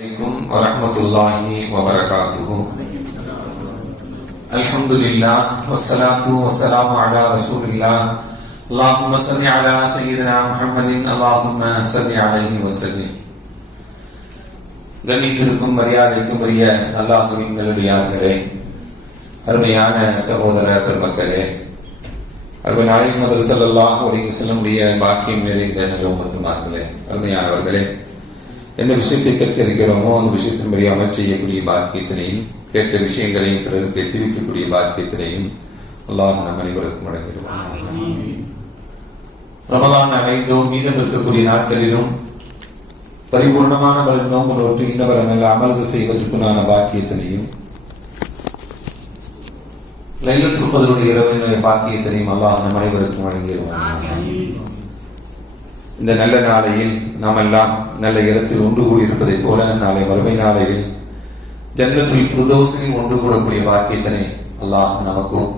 வரஹ்மத்துல்லாஹி வபரகாத்துஹு. அல்ஹம்துலில்லாஹ் வஸ்ஸலாத்து வஸ்ஸலாமு அலா ரசூலில்லாஹ். அல்லாஹும்ம ஸல்லி அலா சய்யிதினா முஹம்மதின் அல்லாஹும்ம ஸல்லி அலைஹி வஸல்லிம். கண்ணியத்திற்கும் மரியாதைக்கும் உரிய அல்லாஹ்வின் நல்லடியார்களே, அருமையான சகோதர பெருமக்களே, அருமை நாயகம் ஸல்லல்லாஹு அலைஹி வஸல்லம் உடைய பாக்கியம் நிறைந்த நல்ல உம்மத்துமார்களே, அருமையானவர்களே, எந்த விஷயத்தை கேட்க இருக்கிறோமோ அந்த விஷயத்தின்படி அமல் செய்யக்கூடிய பாக்கியத்தினையும் கேட்ட விஷயங்களையும் பிறருக்கு தெரிவிக்கக்கூடிய பாக்கியத்தினையும் அல்லாஹ் நம் அனைவருக்கும் வழங்கிடுவான். ரமலான் அடைந்தோம், மீதம் இருக்கக்கூடிய நாட்களிலும் பரிபூர்ணமான நோன்பு நோட்டு இன்னவர நல்ல அமல்கள் செய்வதற்குண்டான பாக்கியத்தினையும் லைலத்துல் கத்ருடைய இரவினுடைய பாக்கியத்தினையும் அல்லாஹ் நம் அனைவருக்கும் வழங்கிடுவான். இந்த நல்ல நாளையில் நாம் எல்லாம் நல்ல இடத்தில் ஒன்று கூடி இருப்பதை போல நாளை மறுமை நாளையில் ஜன்னத்துல் ஃபிர்தௌஸில் ஒன்று கூடக்கூடிய பாக்கியத்தினை அல்லாஹ் நமக்கும்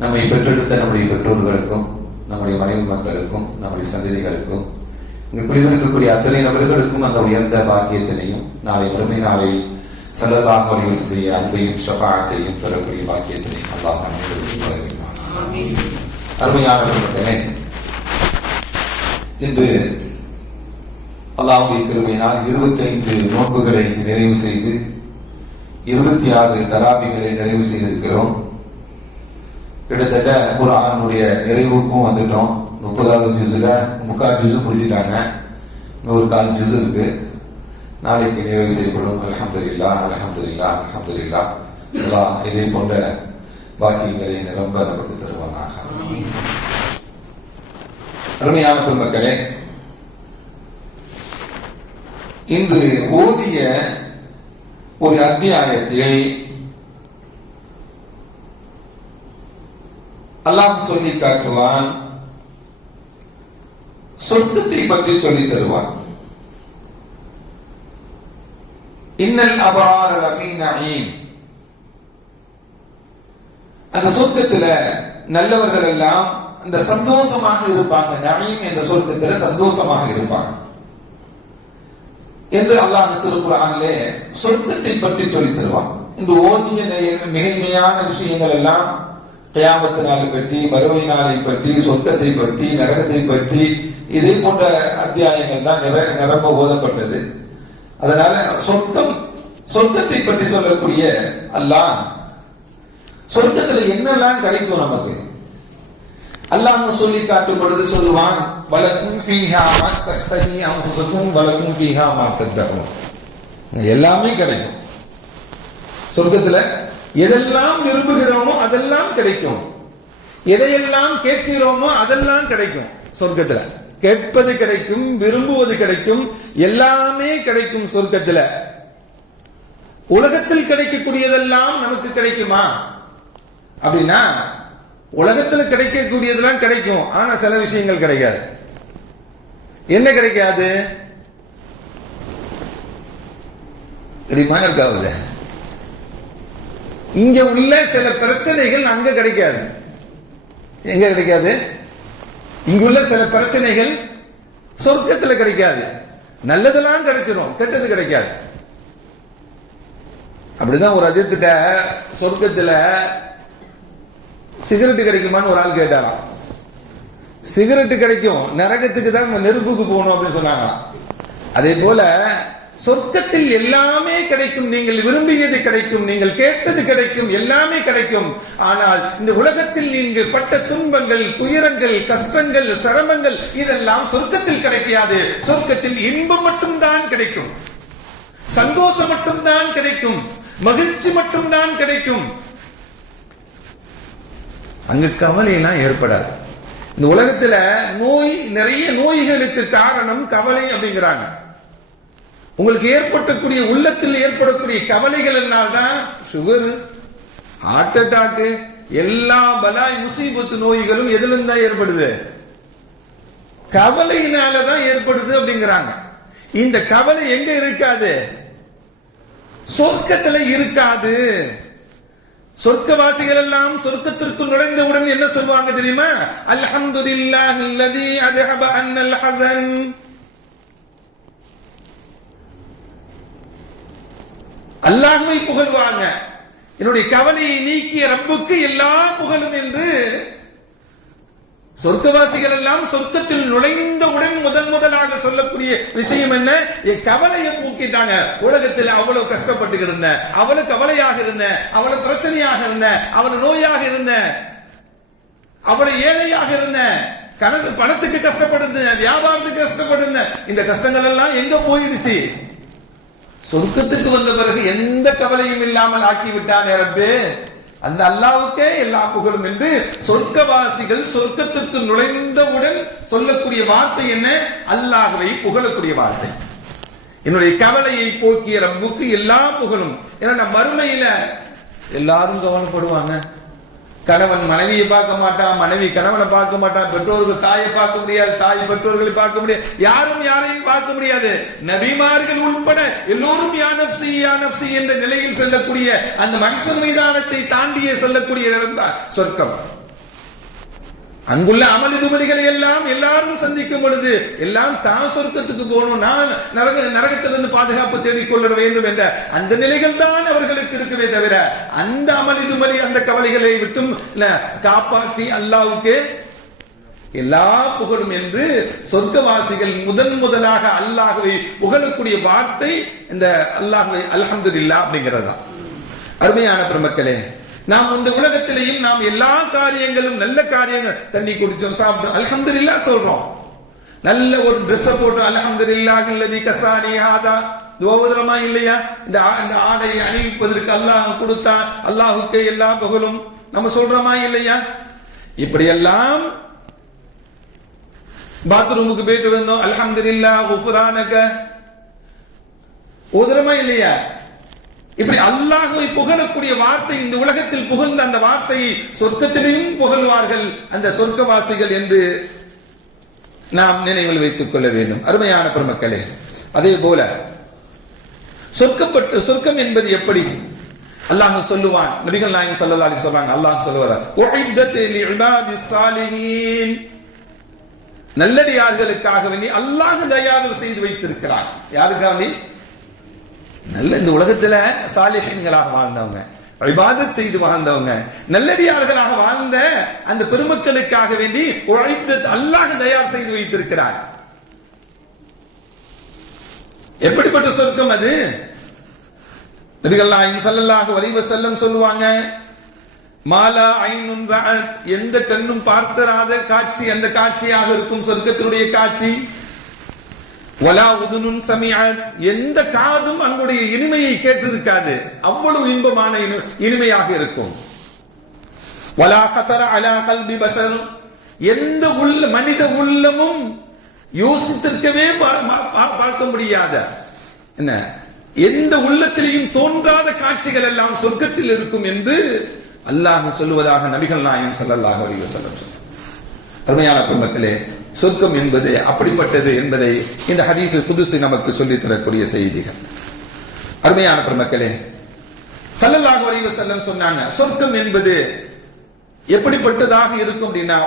நம்மை பெற்றெடுத்த நம்முடைய பெற்றோர்களுக்கும் நம்முடைய மனைவி மக்களுக்கும் நம்முடைய சந்ததிகளுக்கும் இங்கு குளிர்ந்திருக்கக்கூடிய அத்தனை நபர்களுக்கும் அந்த உயர்ந்த பாக்கியத்தினையும் நாளை மறுமை நாளையில் ஸல்லல்லாஹு அலைஹி வஸல்லம் அன்பையும் ஷஃபாஅத்தையும் பெறக்கூடிய பாக்கியத்தினையும் அல்லாஹ் அனைவருக்கும் வழங்குவான். அருமையானவர்களே, இன்று அல்லாஹ்வுடைய கிருபையினால் 25 நோன்புகளை நிறைவு செய்து 26 தராபிகளை நிறைவு செய்திருக்கிறோம். கிட்டத்தட்ட குர்ஆனுடைய நிறைவுக்கும் வந்துட்டோம். 30வது ஜுஸ்ல 3/4 ஜுஸ் முடிச்சிட்டாங்க. 1/4 ஜுஸ் இருக்கு. நாளைக்கு நிறைவு செய்யப்படும். அல்ஹம்துலில்லாஹ் அல்ஹம்துலில்லாஹ் அல்ஹம்துலில்லாஹ். அல்லாஹ் இதே போன்ற பாக்கியங்களை நிரம்ப நமக்கு தருவானாக. அருமையான பெருமக்களே, இன்று ஓதிய ஒரு அத்தியாயத்தில் அல்லாஹ் சொல்லி காட்டுவான், சொர்க்கத்தை பற்றி சொல்லி தருவான். இன்னல் அபரார லஃபீ நஈம். அந்த சொர்க்கத்துல நல்லவர்கள் எல்லாம் அந்த சந்தோஷமாக இருப்பாங்க. நஈம் என்ற சொர்க்கத்துல சந்தோஷமாக இருப்பாங்க என்று அல்லாஹ் திருக்குர்ஆனிலே சொர்க்கத்தை பற்றி சொல்லி தருவான். இன்று ஓதிய மிகைமையான விஷயங்கள் எல்லாம் கியாமத் நாளை பற்றி, மறுமை நாளை பற்றி, சொர்க்கத்தை பற்றி, நரகத்தை பற்றி, இதே போன்ற அத்தியாயங்கள் தான் நிரம்ப ஓதப்பட்டது. அதனால சொர்க்கத்தை பற்றி சொல்லக்கூடிய அல்லாஹ் சொர்க்கத்துல என்னெல்லாம் கிடைக்கும் நமக்கு அல்லாஹ் சொல்லி காட்டும் பொழுது சொல்லுவான், வலக்கும் ஃபீஹா மா தஸ்தஹி அன்ஃபுசுக்கும் வலக்கும் ஃபீஹா மா ததஹூன். எல்லாமே கிடைக்கும் சொர்க்கத்துல. எதெல்லாம் விரும்புகிறோமோ அதெல்லாம் கிடைக்கும். எதையெல்லாம் கேட்கிறோமோ அதெல்லாம் கிடைக்கும் சொர்க்கத்துல. கேட்பது கிடைக்கும், விரும்புவது கிடைக்கும், எல்லாமே கிடைக்கும் சொர்க்கத்துல. உலகத்தில் கிடைக்கக்கூடியதெல்லாம் நமக்கு கிடைக்குமா அப்படின்னா, உலகத்துல கிடைக்கக்கூடியதெல்லாம் கிடைக்கும், ஆனா சில விஷயங்கள் கிடைக்காது. என்ன கிடைக்காது தெரியுமா? இருக்காது. இங்க உள்ள சில பிரச்சனைகள் அங்க கிடைக்காது. எங்க கிடைக்காது? இங்குள்ள சில பிரச்சனைகள் சொர்க்கத்துல கிடைக்காது. நல்லதெல்லாம் கிடைச்சிடும், கெட்டது கிடைக்காது. அப்படிதான் ஒரு அஜித்திட்ட சொர்க்கத்துல சிகரெட் கிடைக்குமான்னு ஒரு ஆள் கேட்டாராம். சிகரெட் கிடைக்கும், நரகத்துக்கு தான் நெருப்புக்கு போகணும் அப்படின்னு சொன்னாங்க. அதே போல சொர்க்கத்தில் எல்லாமே கிடைக்கும். நீங்கள் விரும்பியது கிடைக்கும், நீங்கள் கேட்டது கிடைக்கும், எல்லாமே கிடைக்கும். ஆனால் இந்த உலகத்தில் நீங்கள் பட்ட துன்பங்கள், துயரங்கள், கஷ்டங்கள், சிரமங்கள் இதெல்லாம் சொர்க்கத்தில் கிடைக்காது. சொர்க்கத்தில் இன்பம் மட்டும்தான் கிடைக்கும், சந்தோஷம் மட்டும்தான் கிடைக்கும், மகிழ்ச்சி மட்டும்தான் கிடைக்கும். அங்கு கவலை எல்லாம் ஏற்படாது. இந்த உலகத்துல நிறைய நோய்களுக்கு காரணம் கவலை அப்படிங்கிறாங்க. உங்களுக்கு ஏற்படக்கூடிய உள்ளத்தில் ஏற்படக்கூடிய கவலைகள் என்னால்தான் சுகர், ஹார்ட் அட்டாக், எல்லா பலாய் முசீபத்து நோய்களும் எதுல இருந்தா ஏற்படுது? கவலையினாலதான் ஏற்படுது அப்படிங்கிறாங்க. இந்த கவலை எங்க இருக்காது? சொர்க்கத்துல இருக்காது. சொர்க்கவாசிகள் எல்லாம் சொர்க்கத்திற்கு நுழைந்தவுடன் என்ன சொல்வாங்க தெரியுமா? அல்ஹம்துலில்லாஹில்லதீ அத்ஹப அன்னல் ஹஸன். அல்லாஹ்வை புகழ்வாங்க. என்னுடைய கவலையை நீக்கிய ரப்புக்கு எல்லா புகழும் என்று சொர்க்கவாசிகள் எல்லாம் சொர்க்கத்தில் நுழைந்தவுடன் முதலாக சொல்லக்கூடிய விஷயம் என்ன? என் கவலையை போக்கிட்டாங்க. உலகத்தில் அவ்வளவு கஷ்டப்பட்டு இருந்தேன், அவ்வளவு கவலையாக இருந்தேன், அவ்வளவு பிரச்சனையாக இருந்தேன், அவ்வளவு நோயாக இருந்தேன், அவ்வளவு ஏழையாக இருந்தேன், பணத்துக்கு கஷ்டப்படுந்தேன், வியாபாரத்துக்கு கஷ்டப்படுந்தேன். இந்த கஷ்டங்கள் எல்லாம் எங்க போயிடுச்சு? சொர்க்கத்துக்கு வந்த பிறகு எந்த கவலையும் இல்லாமல் ஆக்கிவிட்டானே ரப்பே, அந்த அல்லாஹ்வுக்கே எல்லா புகழும் என்று சொர்க்கவாசிகள் சொர்க்கத்திற்கு நுழைந்தவுடன் சொல்லக்கூடிய வார்த்தை என்ன? அல்லாஹ்வை புகழக்கூடிய வார்த்தை. என்னுடைய கவலையை போக்கிய ரப்புக்கு எல்லா புகழும். ஏன்னா மறுமையில எல்லாரும் கவலைப்படுவாங்க. கணவன் மனைவியை பார்க்க மாட்டான், மனைவி கணவனை பார்க்க மாட்டான், பெற்றோர்கள் தாயை பார்க்க முடியாது, தாய் பெற்றோர்களை பார்க்க முடியாது, யாரும் யாரையும் பார்க்க முடியாது. நபிமார்கள் உட்பட எல்லோரும் யா நஃப்ஸி என்ற நிலையில் செல்லக்கூடிய அந்த மனுஷன் மைதானத்தை தாண்டியே செல்லக்கூடிய இடம் தான் சொர்க்கம். அங்குள்ள அமளிதுமலிகளை எல்லாம் எல்லாரும் சந்திக்கும் பொழுது எல்லாம் தான் சொர்க்கத்துக்கு போகணும், நான் நரகத்திலிருந்து பாதுகாப்பு தேடிக்கொள்ள வேண்டும் என்ற அந்த நிலைகள் தான் அவர்களுக்கு இருக்கவே தவிர அந்த அமளிதுமலி அந்த கவலைகளை விட்டும் காப்பாற்றி அல்லாஹ்வுக்கு எல்லா புகழும் என்று சொர்க்கவாசிகள் முதலாக அல்லாஹ்வை புகழக்கூடிய வார்த்தை இந்த அல்லாஹ்வை அல்ஹம்துலில்லாஹ் அப்படிங்கிறதா. அருமையான பெருமக்களே, நாம் இந்த உலகத்திலேயும் நாம் எல்லா காரியங்களும் நல்ல காரியங்கள், தண்ணி குடிச்சோம், சாப்பிட்டோம், அல்ஹம்துலில்லாஹ் சொல்றோம். நல்ல ஒரு ட்ரெஸ் போட்டோம், அல்ஹம்துலில்லாஹ் அல்லதி கஸானி ஹாதா, துவதுரமா இல்லையா? இந்த ஆடை அணிவிப்பதற்கு அல்லாஹ் கொடுத்தான், அல்லாஹ்வுக்கு எல்லா புகழும் நம்ம சொல்றோமா இல்லையா? இப்படி எல்லாம் பாத்ரூமுக்கு போயிட்டு வந்தோம், அல்ஹம்துலில்லாஹ் குஃப்ரானக ஓதுறமா இல்லையா? இப்படி அல்லாஹ்வை புகழக்கூடிய வார்த்தை, இந்த உலகத்தில் புகழ்ந்த அந்த வார்த்தையை சொர்க்கத்திலையும் புகழ்வார்கள் அந்த சொர்க்கவாசிகள் என்று நாம் நினைவில் வைத்துக் கொள்ள வேண்டும். அருமையான பெருமக்களே, அதே போல சொர்க்கம் என்பது எப்படி? அல்லாஹ் சொல்லுவான், நபிகள் நாயகம் ஸல்லல்லாஹு அலைஹி சொல்றாங்க, அல்லாஹ் சொல்லுவார், உஇத்தத் லிஇபாதிஸ் ஸாலிஹீன், நல்லடியார்களுக்காக வேண்டி அல்லாஹ் தயார் செய்து வைத்திருக்கிறார். யாருக்காக வேண்டி? நல்ல இந்த உலகத்துல சாலிஹீன்களாக வாழ்ந்தவங்க, இபாதத் செய்து வாழ்ந்தவங்க, நல்லடியார்களாக வாழ்ந்த அந்த பெருமக்களுக்காக வேண்டி அல்லாஹ் தயார் செய்து வைத்திருக்கிறார். எப்படிப்பட்ட சொர்க்கம் அது? நபிகள் நாயகம் ஸல்லல்லாஹு அலைஹி வஸல்லம் சொல்லுவாங்க, மாலா ஐனுன் ரஅத், எந்த கண்ணும் பார்த்தராத காட்சி அந்த காட்சியாக இருக்கும் சொர்க்கத்தினுடைய காட்சி. வலா உதுனுன் சமிஅத், எந்த காதும் அங்குடைய இனிமையை கேட்டிருக்காது, அவ்வளவு இன்பமான இனிமையாக இருக்கும். வலா கதர அலா கல்பி பஷர், எந்த மனித உள்ளமும் யோசித்திருக்கவே பார்க்க முடியாத, என்ன எந்த உள்ளத்திலேயும் தோன்றாத காட்சிகள் எல்லாம் சொர்க்கத்தில் இருக்கும் என்று அல்லாஹ் சொல்லுவதாக நபிகள் நாயகம் ஸல்லல்லாஹு அலைஹி வஸல்லம் சொன்னார். அருமையான பெருமக்களே, சொர்க்கம் என்பது அப்படிப்பட்டது என்பதை இந்த ஹதீஸ் குதுஸி நமக்கு சொல்லித் தரக்கூடிய செய்திகள். அருமையான பெருமக்களே, ஸல்லல்லாஹு அலைஹி வஸல்லம் சொன்னாங்க, சொர்க்கம் என்பது எப்படிப்பட்டதாக இருக்கும் அப்படின்னா,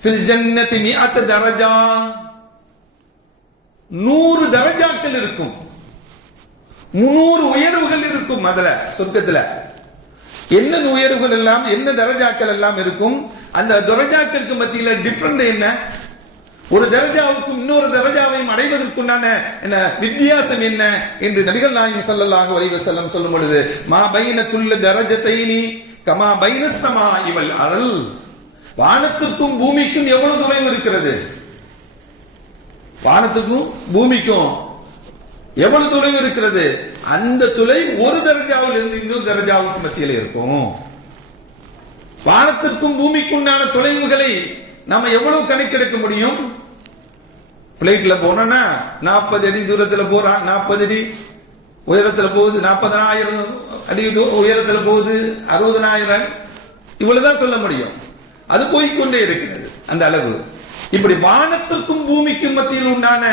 ஃபில் ஜன்னதி மிஅத் தரஜா, 100 தரஜாக்கள் இருக்கும், 300 உயர்வுகள் இருக்கும். அதுல சொர்க்கத்துல என்ன உயர்வுகள் எல்லாம், என்ன தரஜாக்கள் எல்லாம் இருக்கும். அந்த தரஜாக்களுக்கு மத்தியில டிஃபரண்ட் என்ன, ஒரு தரஜாவுக்கும் இன்னொரு தரஜாவையும் அடைவதற்குண்டான என்ன வித்தியாசம் என்ன என்று நபிகள் நாயகம் ஸல்லல்லாஹு அலைஹி வஸல்லம் சொல்லும் பொழுது, மா பைன குல்ல தரஜத்தைனி கமா பைன ஸமாஇ வல் அர்ல், வானத்துக்கும் பூமிக்கும் எவ்வளவு தொலைவு இருக்கிறது, வானத்துக்கும் பூமிக்கும் எவ்வளவு தொலைவு இருக்கிறது, அந்த தொலை ஒரு தரஜாவில் இருந்து இன்னொரு தரஜாவுக்கு மத்தியில இருக்கும். வானத்திற்கும் பூமிக்குண்டான தொலைவுகளை நாம எவ்வளவு கணக்கெடுக்க முடியும்? பிளைட்ல போனோம்னா 40 அடி தூரத்துல போறான், 40 அடி உயரத்துல போகுது, 40,000 அடி உயரத்துல போகுது, 60,000, இவ்வளவுதான் சொல்ல முடியும். அது போய்கொண்டே இருக்கிறது அந்த அளவு. இப்படி வானத்திற்கும் பூமிக்கும் மத்தியில் உண்டான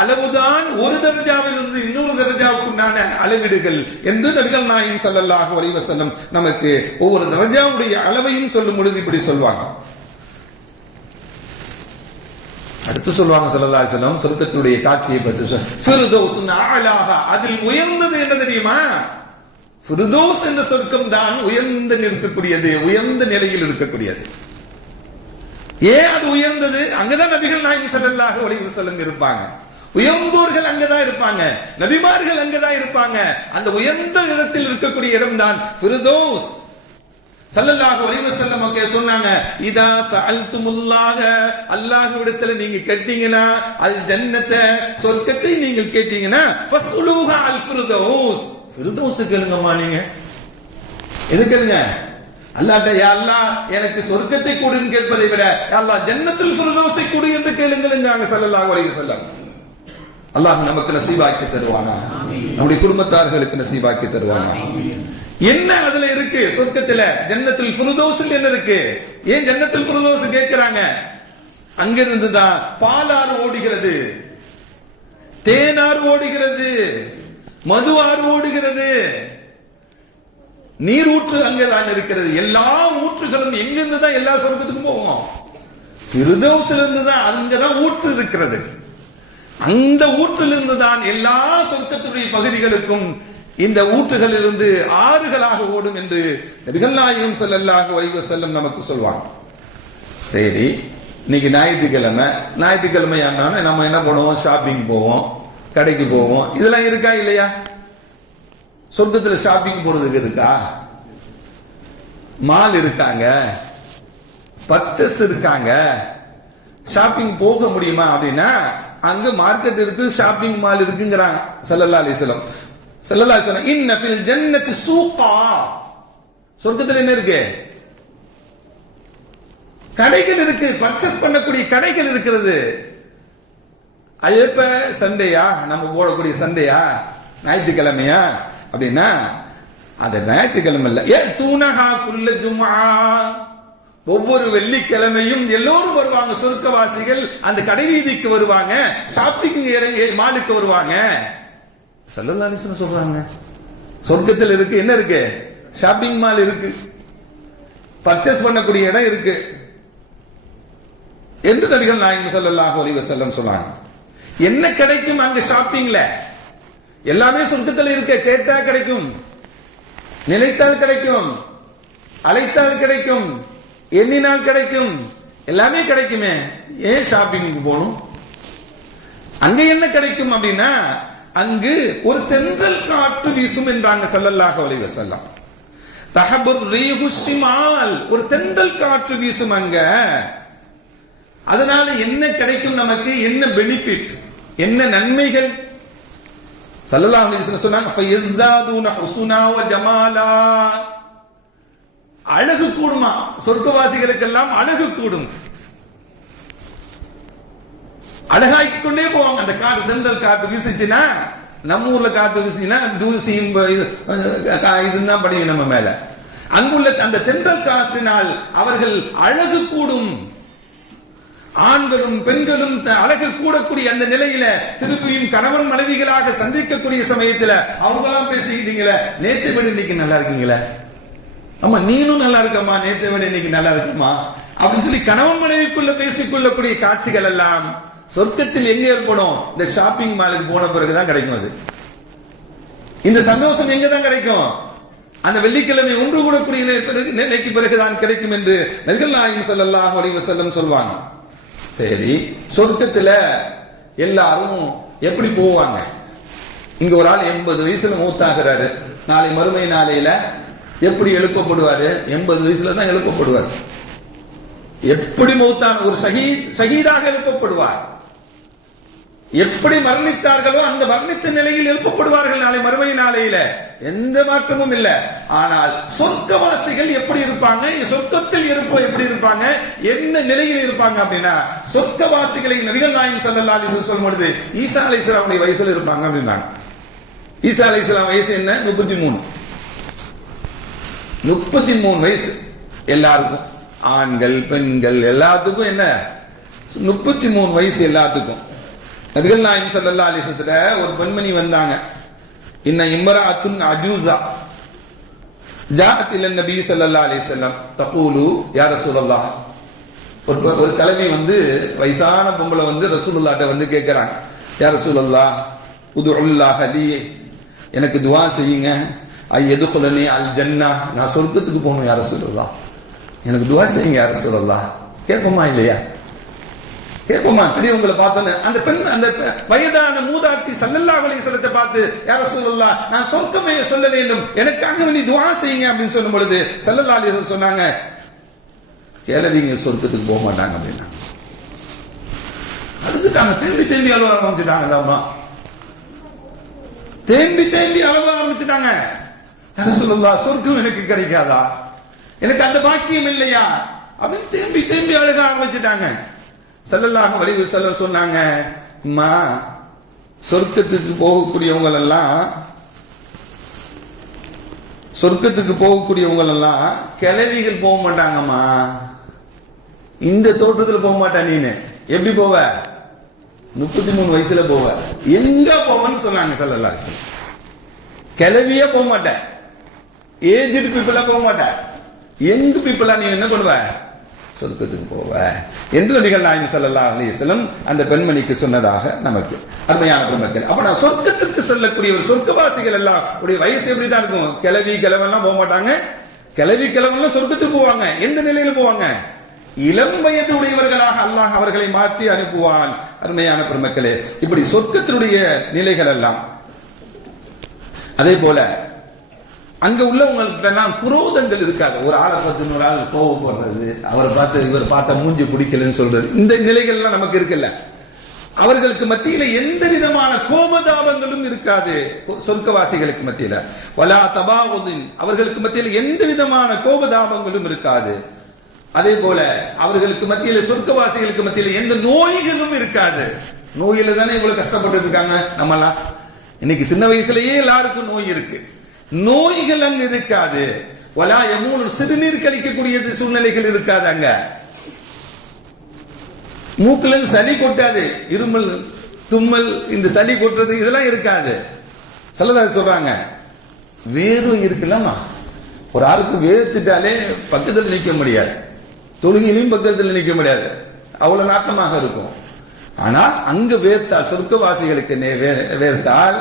அளவுதான் ஒரு தரஜாவில் இருந்து இன்னொரு தரஜாவுக்கு உண்டான அளவீடுகள் என்று நபிகள் நாயகம் ஸல்லல்லாஹு அலைஹி வஸல்லம் நமக்கு ஒவ்வொரு தரஜாவுடைய அளவையும் சொல்லும் பொழுது இப்படி சொல்வாங்க. அடுத்து சொல்லுவாங்க ஸல்லல்லாஹு அலைஹி வஸல்லம் சொர்க்கத்துடைய காட்சியை பற்றி, ஃபிர்தௌஸுன் அஅலாஹா, அதில் உயர்ந்தது என்ன தெரியுமா? ஃபிர்தௌஸ் என்ற சொர்க்கம் தான் உயர்ந்த இருக்கக்கூடியது, உயர்ந்த நிலையில் இருக்கக்கூடியது. ஏன் அது உயர்ந்தது? அங்கதான் நபிகள் நாயகம் ஸல்லல்லாஹு அலைஹி வஸல்லம் இருப்பாங்க. உயர்ந்தோர்கள் அங்கதான் இருப்பாங்க, நபிமார்கள் அங்கதான் இருப்பாங்க. அந்த உயர்ந்த இடத்தில் இருக்கக்கூடிய இடம் தான் ஃபிர்தௌஸ். ஸல்லல்லாஹு அலைஹி வஸல்லம் சொன்னாங்க, இதா சஅல்துமுல்லாஹ, அல்லாஹ்விடத்துல நீங்க கேட்டீங்கன்னா, அல் ஜன்னத, சொர்க்கத்தை நீங்கள் கேட்டீங்கன்னா, ஃபஸ்லுஹா அல் ஃபிர்தௌஸ், ஃபிர்தௌஸ் கேளுங்கம்மா. நீங்க எது கேளுங்க? அல்லாஹ்ட்ட, யா அல்லாஹ் எனக்கு சொர்க்கத்தை கொடுன்னு கேட்பதை விட யா அல்லாஹ் ஜன்னத்துல் ஃபிர்தௌஸை கொடு என்று கேளுங்கள்ங்கறாங்க ஸல்லல்லாஹு அலைஹி வஸல்லம். அல்லாஹ் நமக்கு நசீபாக்கி தருவானா, நம்முடைய குடும்பத்தார்களுக்கு நசீபாக்கி தருவானா. என்ன அதுல இருக்கு? சொர்க்கத்துல ஜன்னத்துல் ஃபிர்தௌஸ்ல என்ன இருக்கு? ஏன் ஜன்னத்துல் ஃபிர்தௌஸ் கேக்குறாங்க? அங்கிருந்து தான் பாலாறு ஓடுகிறது, தேனாறு ஓடுகிறது, மது ஆறு ஓடுகிறது, நீர் ஊற்று அங்கதான் இருக்கிறது. எல்லா ஊற்றுகளும் எங்கிருந்து தான் எல்லா சொர்க்கத்துக்கும் போகும்? ஃபிர்தௌஸ்ல இருந்து தான். அங்கதான் ஊற்று இருக்கிறது. அந்த ஊற்றிலிருந்து தான் எல்லா சொர்க்கத்துடைய பகுதிகளுக்கும் இந்த ஊற்றுகளிலிருந்து ஆறுகளாக ஓடும் என்று நபிகள் நாயகம் ஸல்லல்லாஹு அலைஹி வஸல்லம் நமக்கு சொல்வாங்க. சரி, இன்னைக்கு ஞாயிற்றுக்கிழமை ஆனானே நம்ம என்ன பண்ணுவோம்? ஷாப்பிங் போவோம், கடைக்கு போவோம். இதெல்லாம் இருக்கா இல்லையா? சொர்க்கத்துல ஷாப்பிங் போறதுக்கு இருக்கா? மால் இருக்காங்க, பர்ச்சேஸ் இருக்காங்க. ஷாப்பிங் போக முடியுமா அப்படின்னா, அங்க மார்க்கெட் இருக்கு, ஷாப்பிங் மால் இருக்குங்கிறாங்க ஸல்லல்லாஹு அலைஹி வஸல்லம். ஸல்லல்லாஹு அலைஹி வஸல்லம், இன்ன ஃபில் ஜன்னதி சூகா, சொர்க்கத்துல என்ன இருக்கு? கடைகள் இருக்கு, பர்ச்சேஸ் பண்ணக்கூடிய கடைகள் இருக்கிறது. அது எப்ப? சண்டேயா? நம்ம போடக்கூடிய சண்டேயா? ஞாயிற்றுக்கிழமையா? அப்படின்னா அது ஞாயிற்றுக்கிழமை இல்ல. தூனஹா குல்ல ஜும்ஆ, ஒவ்வொரு வெள்ளிக்கிழமையும் எல்லோரும் வருவாங்க, சொர்க்கவாசிகள் அந்த கடை வீதிக்கு வருவாங்க, ஷாப்பிங் மாலுக்கு வருவாங்க. ஸல்லல்லாஹு அலைஹி வஸல்லம் சொல்றாங்க, சொர்க்கத்தில் இருக்கு என்ன இருக்கு? ஷாப்பிங் மால் இருக்கு, பர்ச்சேஸ் பண்ணக்கூடிய இடம் இருக்கு என்று நபிகள் நாயகம் ஸல்லல்லாஹு அலைஹி வஸல்லம் சொன்னாங்க. என்ன கிடைக்கும் அங்க ஷாப்பிங்ல? எல்லாமே சொர்க்கத்தில் இருக்க. கேட்டா கிடைக்கும், நினைத்தால் கிடைக்கும், அழைத்தால் கிடைக்கும், எண்ணினால் கிடைக்கும், எல்லாமே கிடைக்குமே. ஏன் ஷாப்பிங்க்கு போகணும்? அங்க என்ன கிடைக்கும் அப்படின்னா, அங்கு ஒரு தென்றல் காற்று வீசும் என்றாங்க ஸல்லல்லாஹு அலைஹி வஸல்லம். தஹபுர் ரீஹு ஷிமால், ஒரு தென்றல் காற்று வீசும் அங்க. அதனால என்ன கிடைக்கும் நமக்கு? என்ன பெனிஃபிட், என்ன நன்மைகள்? ஸல்லல்லாஹு அலைஹி வஸல்லம் சொன்னாங்க, ஃபயஸ்தாதுன ஹுஸ்னா வ ஜமாலா, அழகு கூடுமா, சொர்க்கவாசிகளுக்கெல்லாம் அழகு கூடும், அழகாக்கிக் கொண்டே போவாங்க. அந்த காற்று, தென்றல் காற்று வீசுச்சுன்னா, நம்ம ஊர்ல காற்று வீசுச்சுன்னா தூசியும் இதுதான் படியும் நம்ம மேல. அங்குள்ள அந்த தென்றல் காற்றினால் அவர்கள் அழகு கூடும். ஆண்களும் பெண்களும் அழகு கூடக்கூடிய அந்த நிலையில திருப்பியும் கணவன் மனைவிகளாக சந்திக்கக்கூடிய சமயத்துல அவங்களாம் பேசிக்கிட்டீங்களே, நேற்றை விட இன்னைக்கு நல்லா இருக்கீங்களே, ஆமா நீனும் நல்லா இருக்கமா, நேற்றை விட இன்னைக்கு நல்லா இருக்குமா அப்படின்னு சொல்லி கணவன் மனைவிக்குள்ள பேசிக்கொள்ளக்கூடிய காட்சிகள் எல்லாம் சொர்க்கத்தில் எங்க ஏற்படும்? இந்த ஷாப்பிங் மாலுக்கு போன பிறகுதான் கிடைக்கும். அது இந்த சந்தோஷம் எங்கதான் கிடைக்கும்? அந்த வெள்ளிக்கிழமை ஒன்று கூடக்கூடிய நிலைக்கு பிறகுதான் கிடைக்கும் என்று நபிகள் நாயகம் ஸல்லல்லாஹு அலைஹி வஸல்லம் சொல்வாங்க. சரி, சொர்க்கத்துல எல்லாரும் எப்படி போவாங்க? இங்க ஒரு ஆள் 80 வயசுல மூத்தாகிறாரு, நாளை மறுமை நாளையில எப்படி எழுப்பப்படுவாரு? 80 வயசுல தான் எழுப்பப்படுவார். எப்படி மௌத்தான ஒரு ஷஹீதாக எழுப்பப்படுவார். எப்படி மரணித்தார்களோ அந்த மரணித்த நிலையில் எழுப்பப்படுவார்கள் நாளை மறுமை நாளையில, எந்த மாற்றமும் இல்லை. ஆனால் சொர்க்கவாசிகள் எப்படி இருப்பாங்க? சொர்க்கத்தில் இருப்போம் எப்படி இருப்பாங்க? என்ன நிலையில் இருப்பாங்க அப்படின்னா, சொர்க்கவாசிகளை நபிகள் நாயகம் ஸல்லல்லாஹு அலைஹி வஸல்லம் சொல்லும் பொழுது ஈசா அலைஹிஸ்ஸலாம் வயசுல இருப்பாங்க அப்படின்னாங்க. ஈசா அலைஹிஸ்ஸலாம் வயசு என்ன? 33 வயசு எல்லாருக்கும், ஆண்கள் பெண்கள் எல்லாத்துக்கும் என்ன 33 வயசு எல்லாத்துக்கும். நபிகள் நாயகம் ஸல்லல்லாஹு அலைஹி வஸல்லம் ஒரு பெண்மணி வந்தாங்க. இன்ன இம்ராஅத்துன் அஜூஸா ஜாஅத் இல நபி ஸல்லல்லாஹு அலைஹி வஸல்லம் தகூலு யா ரசூலல்லாஹ், ஒரு கிழவி வந்து வயசான பொம்பளை வந்து ரசூலுல்லாஹ்ட்ட வந்து கேட்கிறாங்க, யா ரசூலல்லாஹ் உதுல்லாஹ் லி, எனக்கு துஆ செய்யுங்க, ஐயதுகுலனி அல் ஜன்னா, நான் சொர்க்கத்துக்கு போகணும் யா ரசூலல்லாஹ், எனக்கு துஆ செய்யுங்க யா ரசூலல்லாஹ். கேட்போமா இல்லையா? கேட்போமா? பெரியவங்களை பார்த்தோன்னு அந்த பெண், அந்த வயதான மூதாட்டி ஸல்லல்லாஹு அலைஹி வஸல்லத்தை பார்த்து யா ரசூலல்லாஹ் நான் சொர்க்கமே சொல்ல வேண்டும், எனக்காக வேண்டி துஆ செய்யுங்க அப்படின்னு சொல்லும் பொழுது ஸல்லல்லாஹு அலைஹி வஸல்லம் சொன்னாங்க, கேளவிங்க சொர்க்கத்துக்கு போக மாட்டாங்க அப்படின்னா. அதுக்குட்டாங்க தேம்பி தேம்பி அழுவ ஆரம்பிச்சுட்டாங்க. அம்மா தேம்பி தேம்பி அழுவ ஆரம்பிச்சுட்டாங்க. யா ரசூலல்லாஹ் சொர்க்கம் எனக்கு கிடைக்காதா, எனக்கு அந்த பாக்கியம் இல்லையா அப்படின்னு தேம்பி தேம்பி அழுக ஆரம்பிச்சுட்டாங்க. ஸல்லல்லாஹு அலைஹி வஸல்லம் சொன்னாங்க, அம்மா சொர்க்கத்துக்கு போகக்கூடியவங்க எல்லாம் கிழவிகள் போக மாட்டாங்கம்மா, இந்த தோற்றத்தில் போக மாட்டா. நீனு எப்படி போவ? 33 வயசுல போவ. எங்க போவன்னு சொன்னாங்க ஸல்லல்லாஹு அலைஹி வஸல்லம். கிழவியே போக மாட்டேன், ஏஜ்டு பீப்புளா போக மாட்டேன், யங் பீப்புளா நீ என்ன பண்ணுவ? சொர்க்கத்துக்கு போவ என்று நபிகள் நாயகம் ஸல்லல்லாஹு அலைஹி வஸல்லம் அந்த பெண்மணிக்கு சொன்னதாக நமக்கு அருமையான பெருமக்கள். அப்ப நான் சொர்க்கத்திற்கு செல்லக்கூடிய ஒரு சொர்க்கவாசிகள் எல்லாம் உடைய வயசு எப்படிதான் இருக்கும்? கிழவி கிழவெல்லாம் போக மாட்டாங்க. கிழவி கிழவெல்லாம் சொர்க்கத்துக்கு போவாங்க. எந்த நிலையில போவாங்க? இளம் வயது உடையவர்களாக அல்லாஹ் அவர்களை மாற்றி அனுப்புவான். அருமையான பெருமக்களே, இப்படி சொர்க்கத்தினுடைய நிலைகள் எல்லாம். அதே போல அங்க உள்ளவங்களுக்கு குரோதங்கள் இருக்காது. ஒரு ஆளை பார்த்து இன்னொரு ஆள் கோவப்படுறது, அவரை பார்த்து இவர் பார்த்தா மூஞ்சி பிடிக்கலன்னு சொல்றது, இந்த நிலைகள் எல்லாம் நமக்கு இருக்குல்ல. அவர்களுக்கு மத்தியில எந்த விதமான கோபதாபங்களும் இருக்காது. சொர்க்கவாசிகளுக்கு மத்தியில வலா தபாகுதின், அவர்களுக்கு மத்தியில எந்த விதமான கோபதாபங்களும் இருக்காது. அதே போல அவர்களுக்கு மத்தியில சொர்க்கவாசிகளுக்கு மத்தியில எந்த நோய்களும் இருக்காது. நோயில தானே இவ்வளவு கஷ்டப்பட்டு இருக்காங்க. நம்மலாம் இன்னைக்கு சின்ன வயசுலயே எல்லாருக்கும் நோய் இருக்கு. நோய்கள் அங்கு இருக்காது. வலா யமூனு, சிறுநீர் கழிக்கக்கூடிய சூழ்நிலைகள் இருக்காது. அங்க மூக்குல சளி கொட்டாது, இருமல் தும்மல் இந்த சளி கொட்டுறது இதெல்லாம் இருக்காது. ஸல்லல்லாஹு சொல்றாங்க, வேர்வை இருக்குல்லமா, ஒரு ஆளுக்கு வேர்த்துட்டாலே பக்கத்தில் நிற்க முடியாது, தொழுகையிலையும் பக்கத்தில் நிற்க முடியாது, அவ்வளவு நாட்டமாக இருக்கும். ஆனால் அங்கு வேர்த்தால், சொர்க்கவாசிகளுக்கு வேர்த்தால்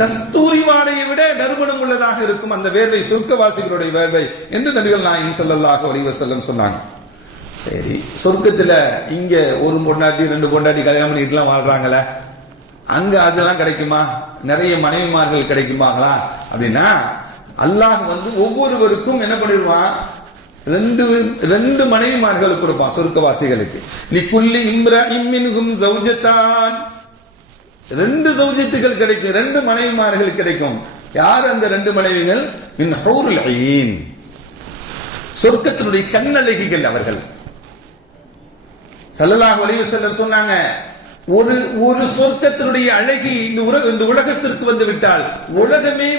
கஸ்தூரி வாடையை விட நறுமணம் உள்ளதாக இருக்கும் அந்த வேர்வை சொர்க்கவாசிகளுடைய வேர்வை என்று நபிகள் நாயகம் ஸல்லல்லாஹு அலைஹி வஸல்லம் சொன்னாங்க. சரி, சொர்க்கத்துல இங்க ஒரு பொண்டாட்டி 2 பொண்டாட்டி கல்யாணம் பண்ணிட்டுலாம் வாழ்றாங்களே, அங்க அதெல்லாம் கிடைக்குமா? நிறைய மனைவிமார்கள் கிடைக்குமாங்களா அப்படின்னா, அல்லாஹ் வந்து ஒவ்வொருவருக்கும் என்ன பண்ணிடுவான்? 2 மனைவிமார்களுக்கு கொடுப்பான் சொர்க்கவாசிகளுக்கு. லிக்குல்லி இம்ரஇம் மின்ஹும் ஸௌஜத்தான், 2 சௌஜத்துகள் கிடைக்கும், 2 மனைவிமார்கள் கிடைக்கும். யார் அந்த 2 மனைவிகள்? மின் ஹூருல் ஐன், சொர்க்கத்தினுடைய கண்ணழகிகள் அவர்கள். ஸல்லல்லாஹு அலைஹி வஸல்லம் சொன்னாங்க, ஒரு சொர்க்கத்தினுடைய அழகி இந்த உலகத்திற்கு வந்து விட்டால் உலகமே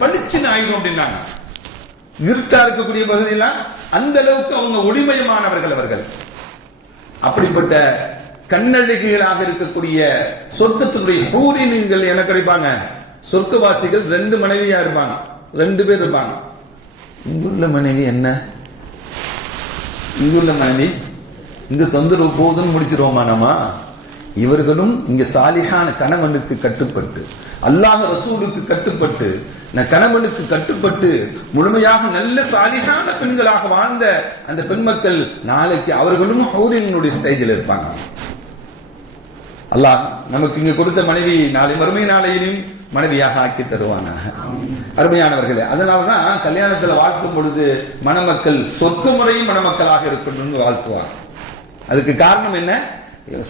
பளிச்சுன்னு ஆயிடும் அப்படின்னாங்க. இருட்டா இருக்கக்கூடிய பகுதியெல்லாம் அந்த அளவுக்கு அவங்க ஒளிமயமானவர்கள் அவர்கள். அப்படிப்பட்ட கண்ணழகிகளாக இருக்கக்கூடிய சொர்க்கத்தினுடைய ஹூரின்கள் என்ன கிடைப்பாங்க? சொர்க்கவாசிகள் 2 மனைவியா இருப்பாங்க, 2 பேர் இருப்பாங்க. இங்குள்ள மனைவி என்ன? இங்குள்ள மனைவி இந்த தொந்தரவு போதுன்னு முடிச்சிருவோமா நம்ம? இவர்களும் இங்க சாலிஹான கணவனுக்கு கட்டுப்பட்டு, அல்லாஹ் ரசூலுக்கு கட்டுப்பட்டு, கணவனுக்கு கட்டுப்பட்டு முழுமையாக நல்ல சாலிஹான பெண்களாக வாழ்ந்த அந்த பெண் மக்கள் நாளைக்கு அவர்களும் ஹூரினுடைய ஸ்டேஜில் இருப்பாங்க. அல்லாஹ் நமக்கு இங்கு கொடுத்த மனைவி நாளை மறுமை நாளையிலும் மனைவியாக ஆக்கி தருவானாக. அருமையானவர்களே, அதனாலதான் கல்யாணத்துல வாழ்த்தும் பொழுது மணமக்கள் சொர்க்க முறையும் மணமக்களாக இருக்கணும்னு வாழ்த்துவாங்க. அதுக்கு காரணம் என்ன?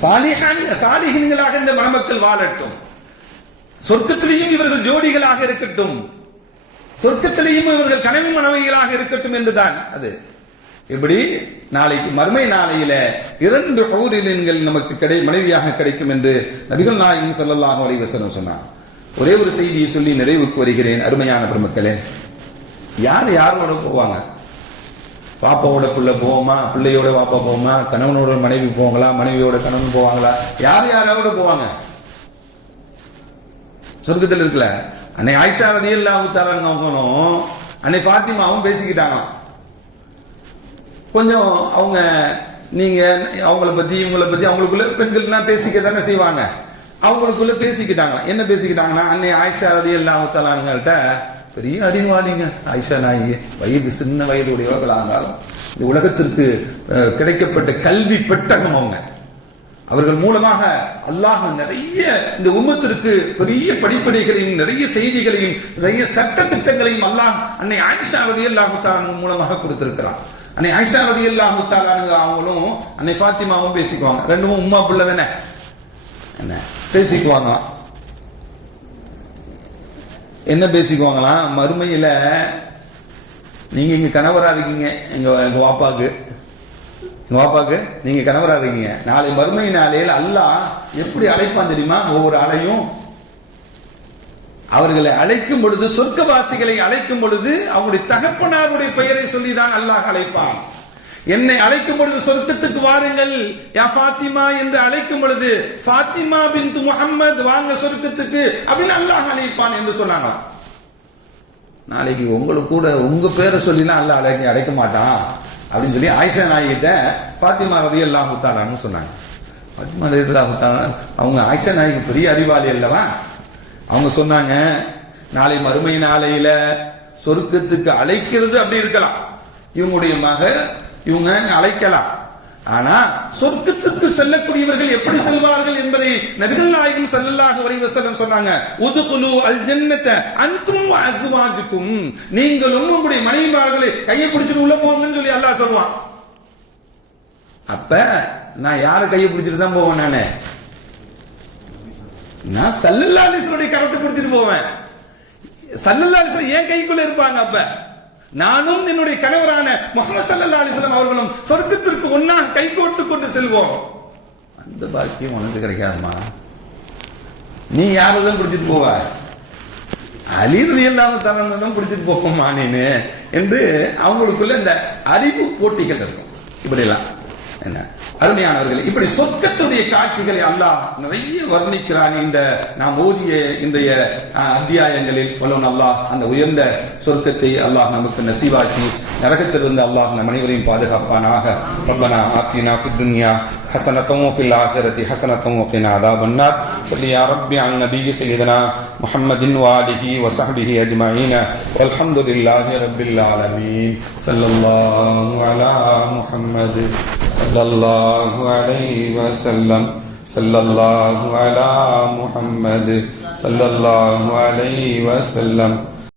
சாலிஹீன்களாக இந்த மணமக்கள் வாழட்டும், சொர்க்கத்திலேயும் இவர்கள் ஜோடிகளாக இருக்கட்டும், சொர்க்கத்திலேயும் இவர்கள் கனவு மனைவிகளாக இருக்கட்டும் என்றுதான் அது. இப்படி நாளைக்கு மறுமை நாளையில 2 ஹூரின்கள் நமக்கு மனைவியாக கிடைக்கும் என்று நபிகள் நாயகம் ஸல்லல்லாஹு அலைஹி வஸல்லம் சொன்னார். ஒரே ஒரு செய்தியை சொல்லி நிறைவுக்கு வருகிறேன். அருமையான பெருமக்களே, யாரோட போவாங்க? பாப்பாவோட பிள்ளை போவோமா? பிள்ளையோட பாப்பா போவோமா? கணவனோட மனைவி போவாங்களா? மனைவியோட கணவன் போவாங்களா? யாரோட போவாங்க? சொர்க்கத்தில் இருக்கல. அன்னை ஆயிஷா ரலியல்லாஹு தஆலா அவங்களும் அன்னை ஃபாத்திமாவும் பேசிக்கிட்டாங்க. கொஞ்சம் அவங்க நீங்க அவங்கள பத்தி இவங்கள பத்தி அவங்களுக்குள்ள பெண்கள்லாம் பேசிக்க தானே செய்வாங்க. அவங்களுக்குள்ள பேசிக்கிட்டாங்க. என்ன பேசிக்கிட்டாங்கன்னா, அன்னை ஆயிஷா ரலியல்லாஹு தஆலா அன்ஹாட்ட பெரிய அறிவாளிங்க ஆயிஷா நாயகி, வயது சின்ன வயதுடையவர்களாக இருந்தாலும் இந்த உலகத்திற்கு கிடைக்கப்பட்ட கல்வி பெட்டகம் அவங்க. அவர்கள் மூலமாக அல்லாஹ் நிறைய இந்த உம்மத்திற்கு பெரிய படிப்படிகளையும் நிறைய செய்திகளையும் நிறைய சட்ட திட்டங்களையும் அல்லாஹ் அன்னை ஆயிஷா ரலியல்லாஹு தஆலா மூலமாக கொடுத்திருக்கிறான். அன்னை ஆயிஷா ரலியல்லாஹு தஆலா அவங்களும் அன்னை ஃபாத்திமாவும் பேசிக்குவாங்க. ரெண்டும் உம்மா புள்ள தானே, என்ன பேசிக்குவாங்க. என்ன பேசிக்குவாங்களாம், மறுமையில நீங்க இங்க கணவரா இருக்கீங்க, எங்க வாப்பாக்கு நீங்க கணவரா இருக்கீங்க. நாளை மறுமை நாளையில் அல்லாஹ் எப்படி அழைப்பான் தெரியுமா? ஒவ்வொரு ஆளையும் அவர்களை அழைக்கும் பொழுது, சொர்க்கவாசிகளை அழைக்கும் பொழுது அவங்களுடைய தகப்பனாருடைய பெயரை சொல்லிதான் அல்லாஹ் அழைப்பான். என்னை அழைக்கும் பொழுது சொர்க்கத்துக்கு வாருங்கள் யா ஃபாத்திமா என்று அழைக்கும் பொழுது, ஃபாத்திமா பின்த் முஹம்மது வாங்க சொர்க்கத்துக்கு அப்படின்னு அல்லாஹ் அழைப்பான் என்று சொன்னாங்க. நாளைக்கு உங்களுக்கு கூட உங்க பேரை சொல்லிலாம் அல்லாஹ் அழைக்க மாட்டான் அப்படின்னு சொல்லி ஆயிஷா நாயகிட்ட ஃபாத்திமா ரலியல்லாஹு தஆலான்னு சொன்னாங்க. ஃபாத்திமா ரலியல்லாஹு தஆலா அவங்க ஆயிஷா நாயகி பெரிய அறிவாளி அல்லவா. அவங்க சொன்னாங்க, நாளை மறுமை நாளையில சொர்க்கத்துக்கு அழைக்கிறது அப்படி இருக்கலாம், இவங்களுடைய மக இவங்க அழைக்கலாம். ஆனா சொர்க்கத்துக்கு செல்லக்கூடியவர்கள் எப்படி செல்வார்கள் என்பதை நபிகள் நாயகம் ஸல்லல்லாஹு அலைஹி வஸல்லம் சொன்னாங்க. உதுகுலு அல் ஜன்னத அன்தும் வ அஸ்வாஜுக்கும், நீங்களும் உங்களுடைய மனைவிமார்களை கையை பிடிச்சிட்டு உள்ள போங்கன்னு சொல்லி அல்லாஹ் சொல்லுவான். அப்ப நான் யாரை கையை பிடிச்சிட்டு தான் போவேன்? நான் ஸல்லல்லாஹு அலைஹி வஸல்லம் கரத்தை பிடிச்சிட்டு போவேன். ஸல்லல்லாஹு அலைஹி வஸல்லம் என் கைக்குள்ள இருப்பாங்க. அப்ப நானும் என்னுடைய கணவரான முஹம்மது ஸல்லல்லாஹு அலைஹி வஸல்லம் அவர்களும் சொர்க்கத்திற்கு ஒன்னாக கைகோர்த்து கொண்டு செல்வோம். அந்த பாக்கியம் உனக்கு கிடைக்காதுமா. நீ யாரதான் பிடிச்சிட்டு போவ? அலி ரலியல்லாஹு தஆலா தான் பிடிச்சிட்டு போவோமா நீனு என்று அவங்களுக்குள்ள இந்த அறிவு போட்டிகள் இருக்கும். இப்படி எல்லாம் என்ன அருமையானவர்கள், இப்படி சொர்க்கத்துடைய காட்சிகளை அல்லாஹ் நிறைய வர்ணிக்கிறான். இந்த நாம் ஓதிய இன்றைய அத்தியாயங்களில் வல்லவன் அல்லாஹ் அந்த உயர்ந்த சொர்க்கத்தை அல்லாஹ் நமக்கு நசீவாக்கி நரகத்திலிருந்து அல்லாஹ் நம் அனைவரையும் பாதுகாப்பானாக. ரப்பனா ஆத்தினா ஃபித் துன்யா ஹஸனத்தன் வஃபில் ஆখিরাতি ஹஸனத்தன் வகினா அஸாபன்னார். ஸல்லி யா ரப்பி அலா நபியி ஸய்யிதனா முஹம்மதின் வ ஆலிஹி வ ஸஹ்பிஹி அஜ்மஈன் வல்ஹம்துலில்லாஹி ரப்பில் ஆலமீன். ஸல்லல்லாஹு அலா முஹம்மது ஸல்லல்லாஹு அலைஹி வஸல்லம். ஸல்லல்லாஹு அலா முஹம்மது ஸல்லல்லாஹு அலைஹி வஸல்லம்.